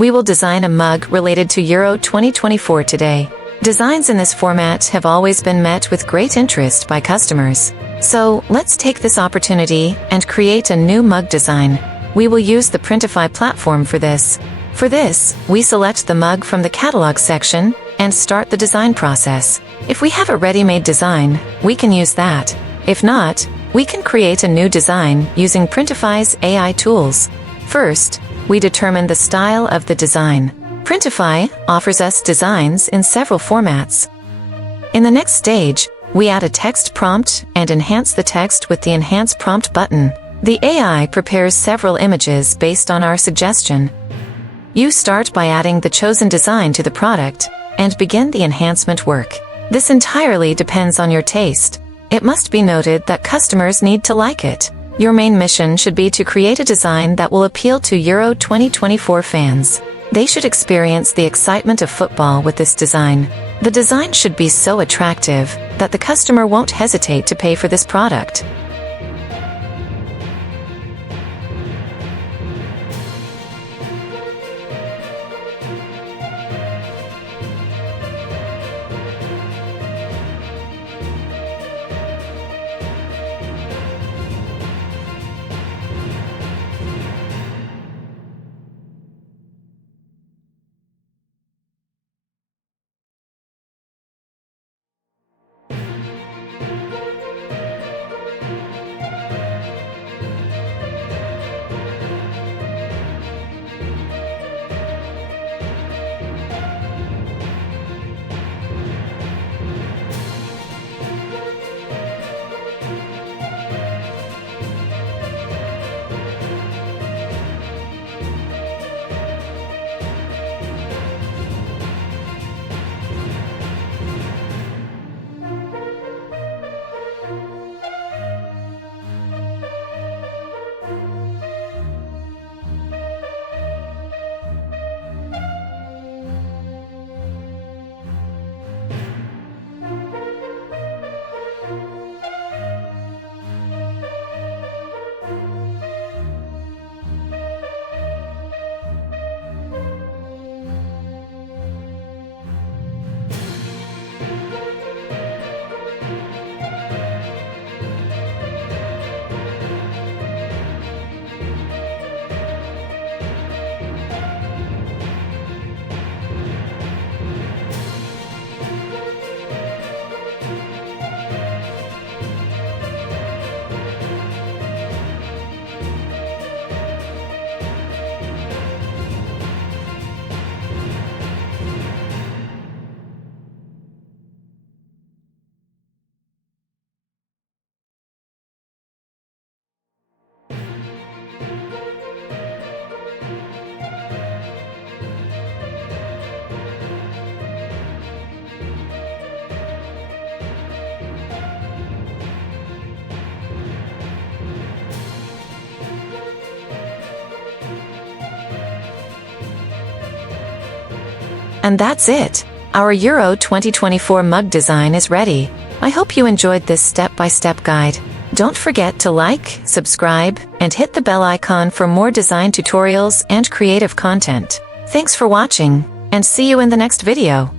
We will design a mug related to Euro 2024 today. Designs in this format have always been met with great interest by customers. So, let's take this opportunity and create a new mug design. We will use the Printify platform for this. For this, we select the mug from the catalog section and start the design process. If we have a ready-made design, we can use that. If not, we can create a new design using Printify's AI tools. First, we determine the style of the design. Printify offers us designs in several formats. In the next stage, we add a text prompt and enhance the text with the Enhance Prompt button. The AI prepares several images based on our suggestion. You start by adding the chosen design to the product and begin the enhancement work. This entirely depends on your taste. It must be noted that customers need to like it. Your main mission should be to create a design that will appeal to Euro 2024 fans. They should experience the excitement of football with this design. The design should be so attractive that the customer won't hesitate to pay for this product. And that's it. Our Euro 2024 mug design is ready. I hope you enjoyed this step-by-step guide. Don't forget to like, subscribe, and hit the bell icon for more design tutorials and creative content. Thanks for watching, and see you in the next video.